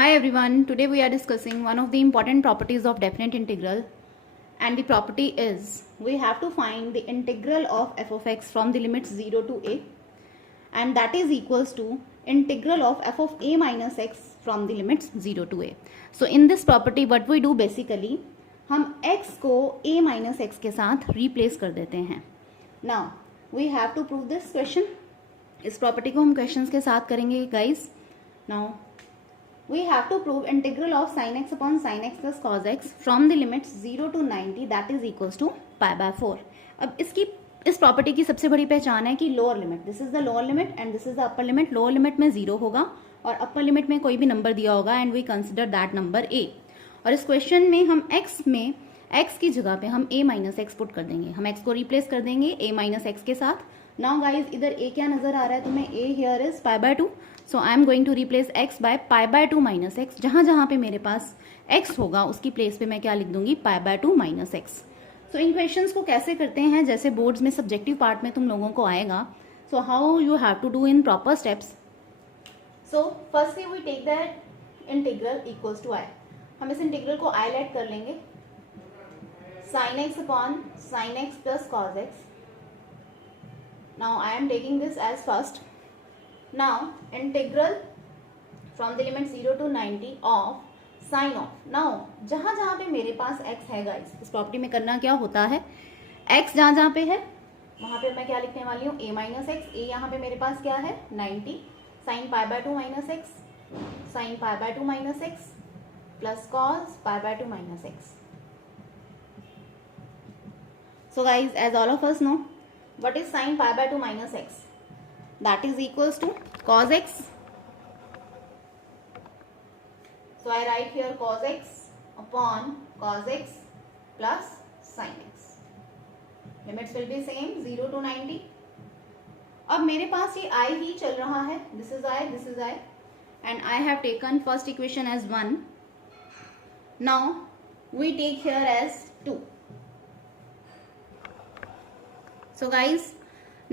Hi everyone, today we are discussing one of the important properties of definite integral, and the property is we have to find the integral of f of x from the limits 0 to a, and that is equals to integral of f of a minus x from the limits 0 to a. So in this property what we do basically, हम x को a minus x के साथ replace कर देते हैं. Now we have to prove this question. इस property को हम questions के साथ करेंगे guys. Now we have to prove integral of sin x upon sin x plus cos x from the limits 0 to 90 that is equals to pi by 4. अब इस property की सबसे बड़ी पहचान है कि lower limit, this is the lower limit and this is the upper limit. Lower limit में 0 होगा और अपर लिमिट में कोई भी नंबर दिया होगा and we consider that number a. और इस क्वेश्चन में हम x की जगह पे हम a माइनस एक्स पुट कर देंगे. हम x को रिप्लेस कर देंगे a माइनस एक्स के साथ. नाउ गाइज इधर a क्या नजर आ रहा है तुम्हें? a here is pi by 2. So I am going to replace x by pi by 2 minus x. जहां जहां पे मेरे पास x होगा उसकी प्लेस पे मैं क्या लिख दूंगी? पाई by 2 minus x. So in questions को कैसे करते हैं, जैसे बोर्ड्स में सब्जेक्टिव पार्ट में तुम लोगों को आएगा. So how you have to do in proper steps. So firstly we take that integral equals to I. हम इस इंटीग्रल को आई लेट कर लेंगे. Sine x upon sine x plus cos x. Now I am taking this as first. Now integral from the limit 0 to 90 of sin of. Now जहां जहां पे मेरे पास x है गाइस, इस प्रॉपर्टी में करना क्या होता है, x जहां जहां पे है वहां पे मैं क्या लिखने वाली हूँ? a minus x. a यहाँ पे मेरे पास क्या है? 90 sine pi by 2 minus x sine pi by 2 minus x plus cos pi by 2 minus x. So guys, as all of us know, what is sin pi by 2 minus x? That is equals to cos x. So I write here cos x upon cos x plus sin x. Limits will be same 0 to 90. अब मेरे पास ये I ही चल रहा है. This is I, this is I, and I have taken first equation as 1. Now we take here as 2. So guys,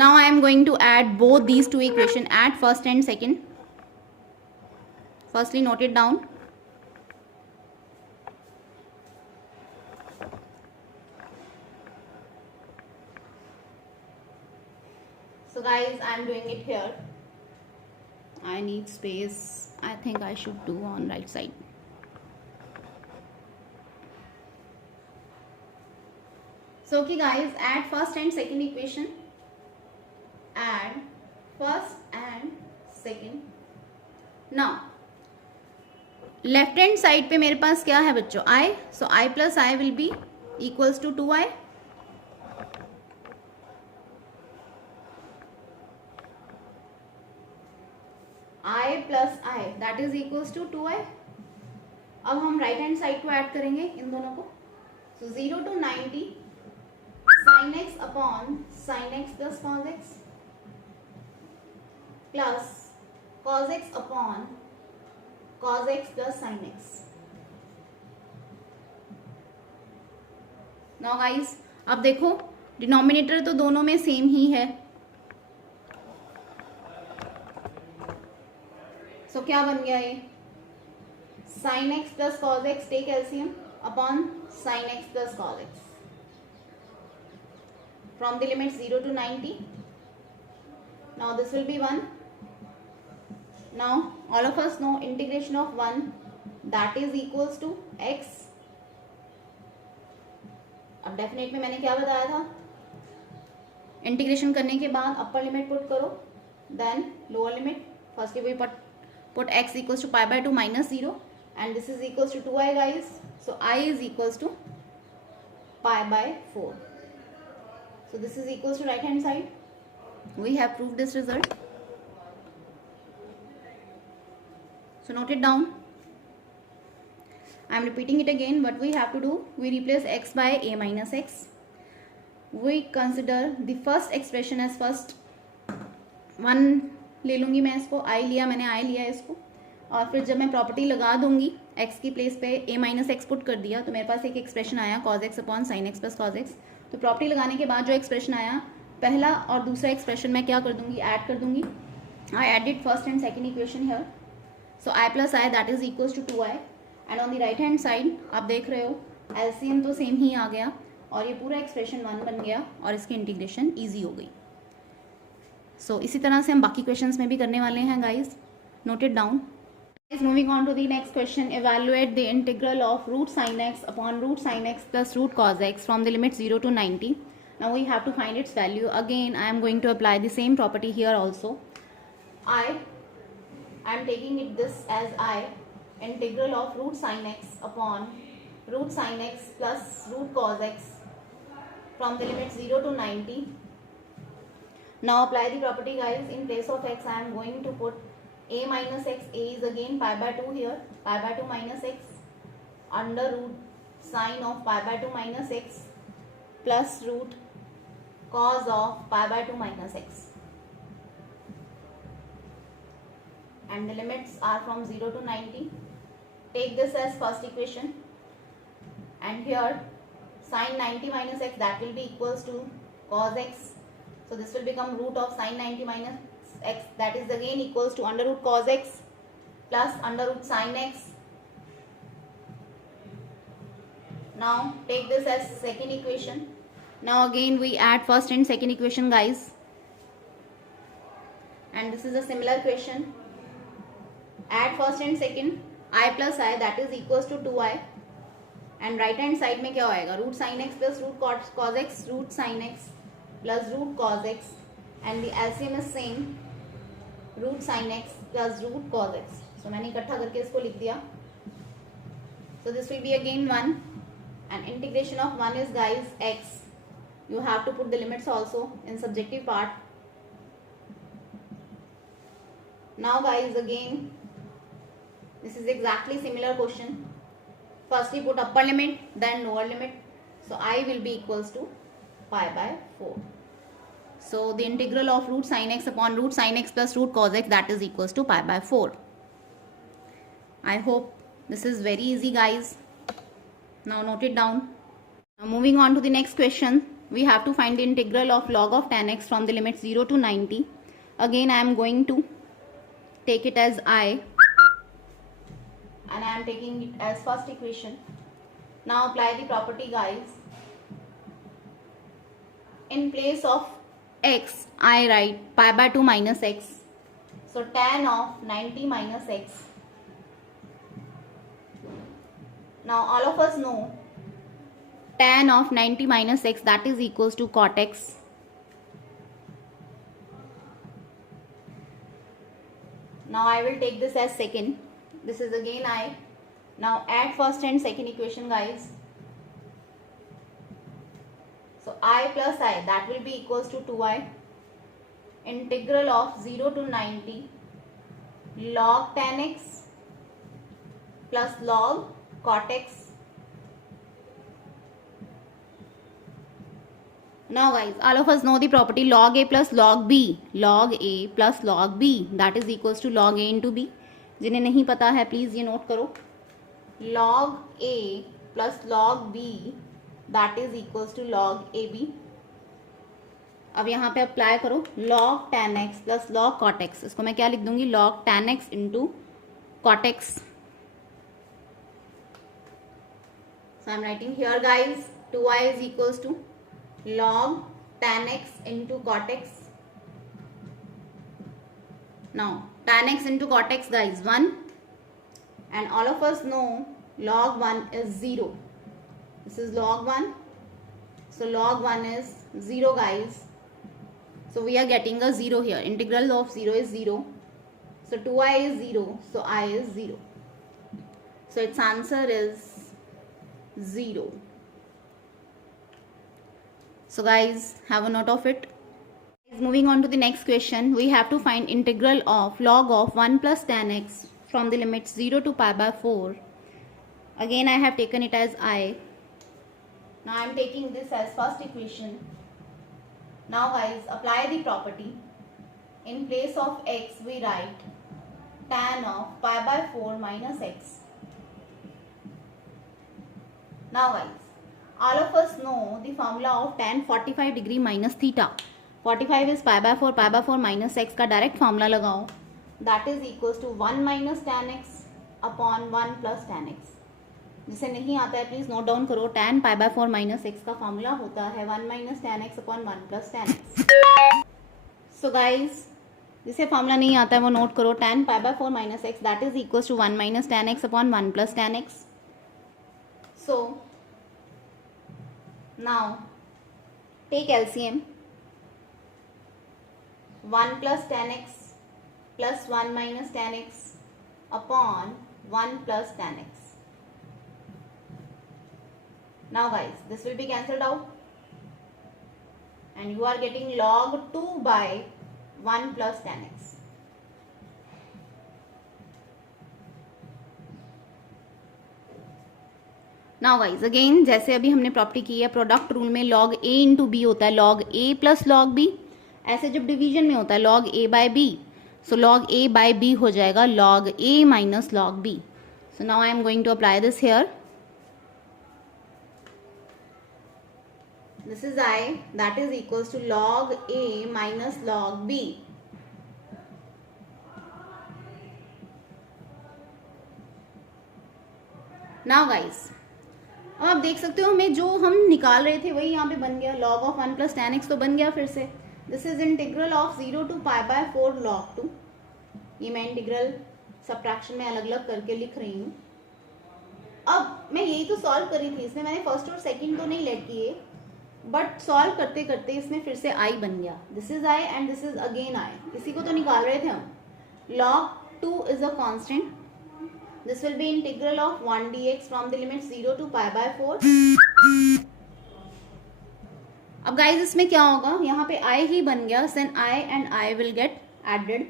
now I am going to add both these two equations at first and second. Firstly note it down. So guys, I am doing it here. I need space. I think I should do on right side. So okay guys, add first and second equation. Add first and second. Now left hand side पे मेरे पास क्या है बच्चों? I. So I plus I will be equals to 2i. I plus I that is equals to 2i. अब हम right hand side को add करेंगे इन दोनों को. So 0 to 90 sin x upon sin x plus cos x plus cos x upon cos x plus sin x. Now guys, अब देखो denominator तो दोनों में सेम ही है. सो क्या बन गया ये? sin x plus cos x take LCM upon sin x plus cos x from the limit 0 to 90. Now this will be 1. Now all of us know integration of 1 that is equals to x. अब definite में मैंने क्या बताया था? Integration करने के बाद upper limit put करो, then lower limit. First we put x equals to pi by 2 minus 0 and this is equals to 2i guys. So I is equals to pi by 4. So this is equals to right hand side. We have proved this result. So note it down. I am repeating it again. What we have to do, we replace x by a minus x. We consider the first expression as first. 1 ले लूँगी मैं इसको. I लिया मैंने, I लिया इसको. और फिर जब मैं प्रॉपर्टी लगा दूंगी x की प्लेस पे a माइनस एक्स पुट कर दिया तो मेरे पास एक एक्सप्रेशन आया cos x upon sin x plus cos x. तो प्रॉपर्टी लगाने के बाद जो एक्सप्रेशन आया, पहला और दूसरा एक्सप्रेशन मैं क्या कर दूंगी? ऐड कर दूंगी. I added first and second equation here. So I plus I that is equals to 2i and on the right hand side आप देख रहे हो एलसीएम तो सेम ही आ गया और ये पूरा एक्सप्रेशन 1 बन गया और इसकी इंटीग्रेशन ईजी हो गई. सो इसी तरह से हम बाकी क्वेश्चंस में भी करने वाले हैं guys. Note it down. Moving on to the next question, evaluate the integral of root sin x upon root sin x plus root cos x from the limit 0 to 90. Now we have to find its value. Again, I am going to apply the same property here also. I am taking it this as I, integral of root sin x upon root sin x plus root cos x from the limit 0 to 90. Now apply the property guys. In place of x, I am going to put a minus x. A is again pi by 2 here, pi by 2 minus x under root sine of pi by 2 minus x plus root cos of pi by 2 minus x, and the limits are from 0 to 90. Take this as first equation, and here sine 90 minus x, that will be equals to cos x, so this will become root of sine 90 minus x, that is again equals to under root cos x plus under root sin x. Now take this as second equation. Now again we add first and second equation guys, and this is a similar question. Add first and second, I plus I that is equals to 2i, and right hand side में क्या होएगा, root sin x plus root cos x, root sin x plus root cos x, and the LCM is same, root sine x plus root cos x. So मैंने इकट्ठा करके इसको लिख दिया. So this will be again 1 and integration of 1 is guys x. You have to put the limits also in subjective part. Now guys again this is exactly similar question. Firstly put upper limit then lower limit. So I will be equals to pi by 4. So the integral of root sin x upon root sin x plus root cos x, that is equals to pi by 4. I hope this is very easy guys. Now note it down. Now moving on to the next question, we have to find the integral of log of tan x from the limit 0 to 90. Again I am going to take it as I, and I am taking it as first equation. Now apply the property guys. In place of x, I write pi by 2 minus x. So tan of 90 minus x. Now all of us know tan of 90 minus x, that is equals to cot x. Now I will take this as second. This is again I. Now add first and second equation guys. So I plus I, that will be equals to 2i, integral of 0 to 90 log tan x plus log cot x. Now guys, all of us know the property log a plus log b. Log a plus log b, that is equals to log a into b. जिन्हें नहीं पता है please ये note करो. log a plus log b, that is equals to log ab. अब यहाँ पे apply करो log tan x plus log cot x. इसको मैं क्या लिख दूंगी, log tan x into cot x. So I am writing here guys 2i is equals to log tan x into cot x. Now tan x into cot x guys 1, and all of us know log 1 is 0. This is log 1, so log 1 is 0 guys. So we are getting a 0 here. Integral of 0 is 0. So 2i is 0, so I is 0. So its answer is 0. So guys, have a note of it. Moving on to the next question, we have to find integral of log of 1 plus tan x from the limits 0 to pi by 4. Again I have taken it as I. Now I am taking this as first equation. Now guys, apply the property. In place of x we write tan of pi by 4 minus x. Now guys, all of us know the formula of tan 45 degree minus theta. 45 is pi by 4 minus x का direct formula लगाओ. That is equal to 1 minus tan x upon 1 plus tan x. जिसे नहीं आता है please note down करो. tan pi by 4 minus x का formula होता है 1 minus tan x upon 1 plus tan x. So guys जिसे फॉर्मूला नहीं आता है वो नोट करो. tan pi by 4 minus x that is equal to 1 minus tan x upon 1 plus tan x. So now take LCM. 1 plus tan x plus 1 minus tan x upon 1 plus tan x. Now guys, this will be cancelled out and you are getting log 2 by 1 plus tan x. Now guys, again जैसे अभी हमने property की है product rule में log a into B होता है log a plus log b. ऐसे जब डिवीजन में होता है log a बाय b, सो log a बाय b हो जाएगा log a minus log b. So now I am going to apply this here. This is I that is equals to log a minus log b. Now guys अब आप देख सकते हो हमें जो हम निकाल रहे थे वही यहाँ पे बन गया. log of 1 plus tan x तो बन गया फिर से. This is integral of 0 to pi by 4 log 2. ये मैं इंटीग्रल सब्ट्रैक्शन में अलग अलग करके लिख रही हूँ. अब मैं यही तो सॉल्व करी थी. इसमें मैंने फर्स्ट और सेकंड तो नहीं लेट किए बट सॉल्व करते करते इसमें फिर से I बन गया. This is I and this is again I. इसी को तो निकाल रहे थे हम. log 2 is a constant. This will be integral of 1 dx from the limit 0 to pi by 4. अब guys इसमें क्या होगा, यहाँ पे I ही बन गया. then I and I will get added.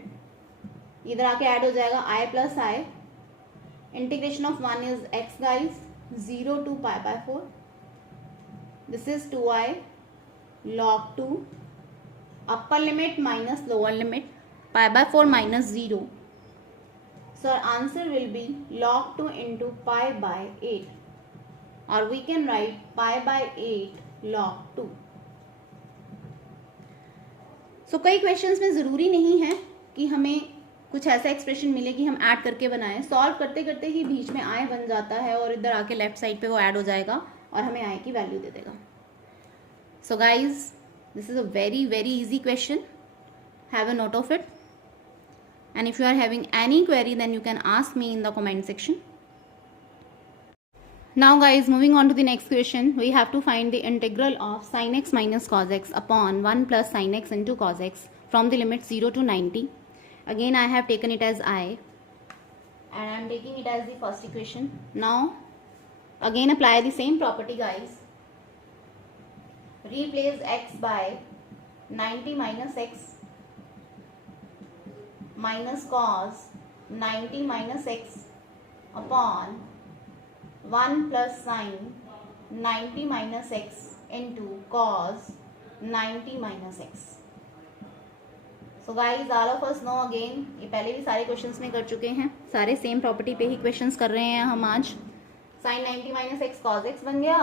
इधर आके ऐड हो जाएगा I plus I. Integration of 1 is x guys. 0 to pi by 4. This is 2I log 2. Upper limit minus lower limit. Pi by 4 minus 0. So our answer will be log 2 into pi by 8 or we can write pi by 8 log 2. So कई questions में ज़रूरी नहीं है कि हमें कुछ ऐसा expression मिले कि हम ऐड करके बनाएं. सॉल्व करते करते ही बीच में I बन जाता है और इधर आके लेफ्ट साइड पे वो ऐड हो जाएगा और हमें I की वैल्यू दे देगा. So guys, this is a very very easy question. Have a note of it. And if you are having any query then you can ask me in the comment section. Now guys, moving on to the next question, we have to find the integral of sin x minus cos x upon 1 plus sin x into cos x from the limit 0 to 90. Again I have taken it as I and I am taking it as the first equation. Now again apply the same property guys. Replace x by 90 minus x minus cos 90 minus x upon 1 plus sin 90 minus x into cos 90 minus x. So guys, all of us know again, ये पहले भी सारे questions में कर चुके हैं. सारे same property पे ही क्वेश्चंस कर रहे हैं हम आज. sin 90 minus x cos x बन गया.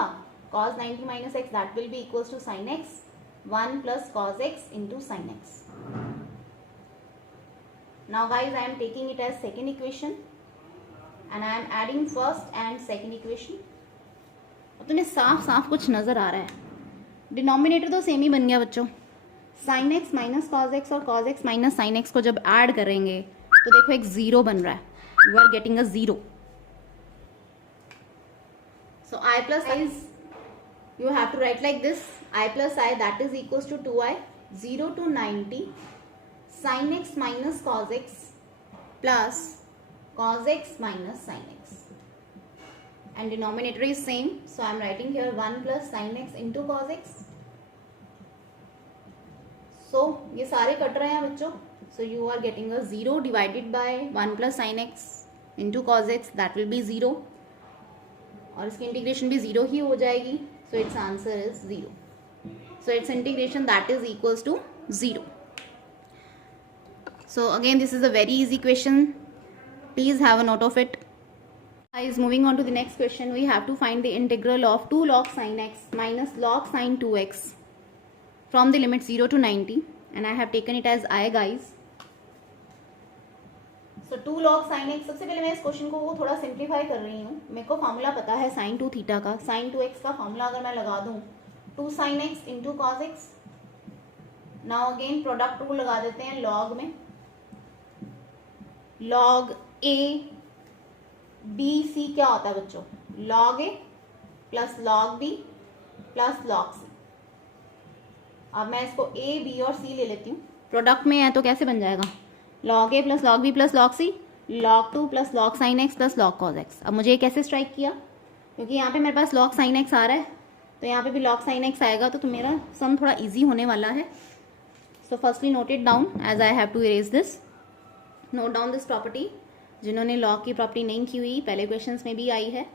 cos 90 minus x that will be equals to sin x. 1 plus cos x into sin x. Now guys, I am taking it as second equation and I am adding first and second equation. अब तुम्हें साफ साफ कुछ नज़र आ रहा है. Denominator तो same ही बन गया बच्चों. sin x minus cos x और cos x minus sin x को जब ऐड करेंगे तो देखो एक ज़ीरो बन रहा है. You are getting a zero. So I plus I is, you have to write like this. I plus I that is equals to 2I 0 to 90 sin x minus cos x plus cos x minus sin x and denominator is same, so I am writing here 1 plus sin x into cos x. So ये सारे cut रहे हैं बच्चों. So you are getting a 0 divided by 1 plus sin x into cos x, that will be 0 और इसकी integration भी 0 ही हो जाएगी. So its answer is 0. So its integration that is equals to 0. So again this is a very easy question. Please have a note of it. Guys, moving on to the next question, we have to find the integral of 2 log sin x minus log sin 2x from the limit 0 to 90 and I have taken it as I guys. So 2 log sin x, सबसे पहले मैं इस question को थोड़ा simplify कर रही हूँ. मेरे को फार्मूला पता है sin 2 थीटा का. sin 2x का फार्मूला अगर मैं लगा दूँ 2 sin x into cos x. Now again product rule लगा देते हैं log में. log a b c क्या होता है बच्चों? log a plus log b plus log c. अब मैं इसको a b और c ले लेती हूँ. प्रोडक्ट में है तो कैसे बन जाएगा? log a plus log b plus log c, log 2 plus log sin x plus log cos x. अब मुझे ये कैसे स्ट्राइक किया? क्योंकि यहाँ पे मेरे पास log sin x आ रहा है तो यहाँ पे भी log sin x आएगा, तो मेरा सम थोड़ा इजी होने वाला है. So firstly note it down as I have to erase this. Note down this property. जिन्होंने log की प्रॉपर्टी नहीं की हुई, पहले क्वेश्चन में भी आई है.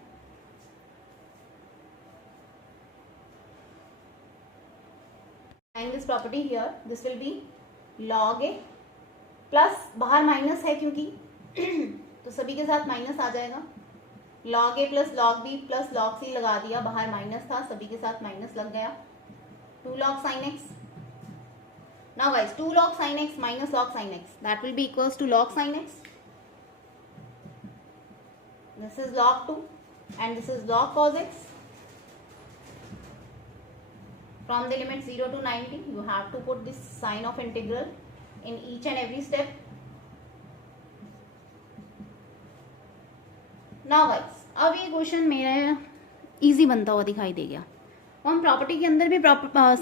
This property here, this will be log a plus, बाहर माइनस है क्योंकि तो सभी के साथ माइनस आ जाएगा. log a plus log b plus log c लगा दिया, बाहर माइनस था, सभी के साथ माइनस लग गया. 2 log sin x. Now guys, 2 log sin x minus log sin x, that will be equals to log sin x. This is log 2 and this is log cos x. From the limit 0 to 90, you have to put this sign of integral in each and every step. Now guys, अब ये question मेरा easy बनता हुआ दिखाई दे गया. हम property के अंदर भी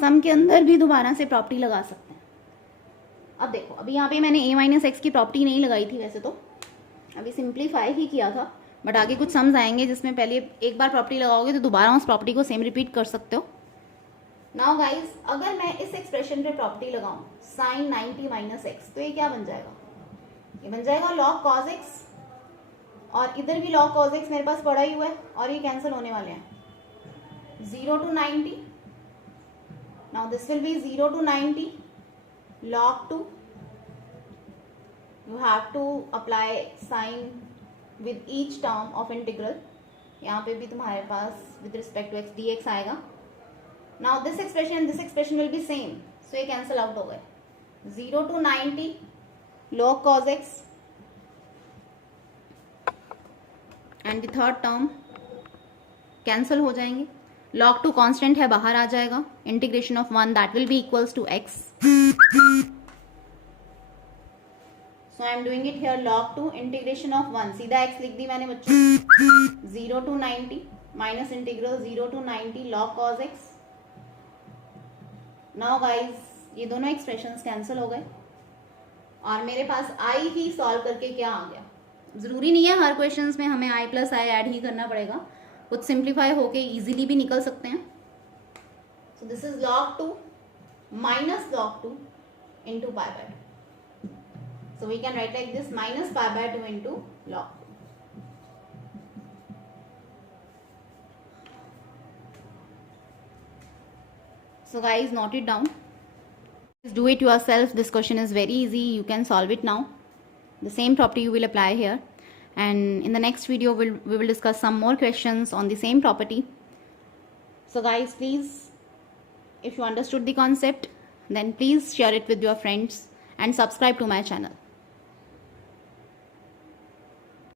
सम के अंदर भी दोबारा से प्रॉपर्टी लगा सकते हैं. अब देखो, अभी यहाँ पे मैंने a माइनस एक्स की प्रॉपर्टी नहीं लगाई थी, वैसे तो अभी सिंप्लीफाई ही किया था, बट आगे कुछ सम्स आएंगे जिसमें पहले एक बार प्रॉपर्टी लगाओगे तो दोबारा उस प्रॉपर्टी को सेम रिपीट कर सकते हो. नाउ गाइज, अगर मैं इस एक्सप्रेशन पे प्रॉपर्टी लगाऊं sin 90 माइनस एक्स, तो ये क्या बन जाएगा? ये बन जाएगा log cos x, और इधर भी log cos x मेरे पास पड़ा ही हुआ है और ये कैंसिल होने वाले हैं. 0 to 90. Now this will B 0 to 90 log 2. You have to apply sign with each term of integral. यहाँ पे भी तुम्हारे पास with respect to x dx आएगा. Now this expression and this expression will be same, so ये cancel out हो गए. 0 to 90 log cos x and the third term cancel हो जाएंगे. log 2 constant है, बाहर आ जाएगा. integration of 1, that will be equals to x. So I am doing it here, log 2 integration of 1, सीधा x लिख दी मैंने बच्चों. 0 to 90 minus integral 0 to 90 log cos x. Now guys, ये दोनों एक्सप्रेशंस कैंसिल हो गए और मेरे पास आई ही सॉल्व करके क्या आ गया. ज़रूरी नहीं है हर क्वेश्चंस में हमें आई प्लस आई ऐड ही करना पड़ेगा, कुछ सिंप्लीफाई होके इजीली भी निकल सकते हैं. So this is log 2 minus log 2 into pi by 2. So we can write like this, minus pi by 2 into log 2. So guys, note it down. Do it yourself. This question is very easy. You can solve it now. The same property you will apply here. And in the next video, we will discuss some more questions on the same property. So guys, please, if you understood the concept, then please share it with your friends and subscribe to my channel.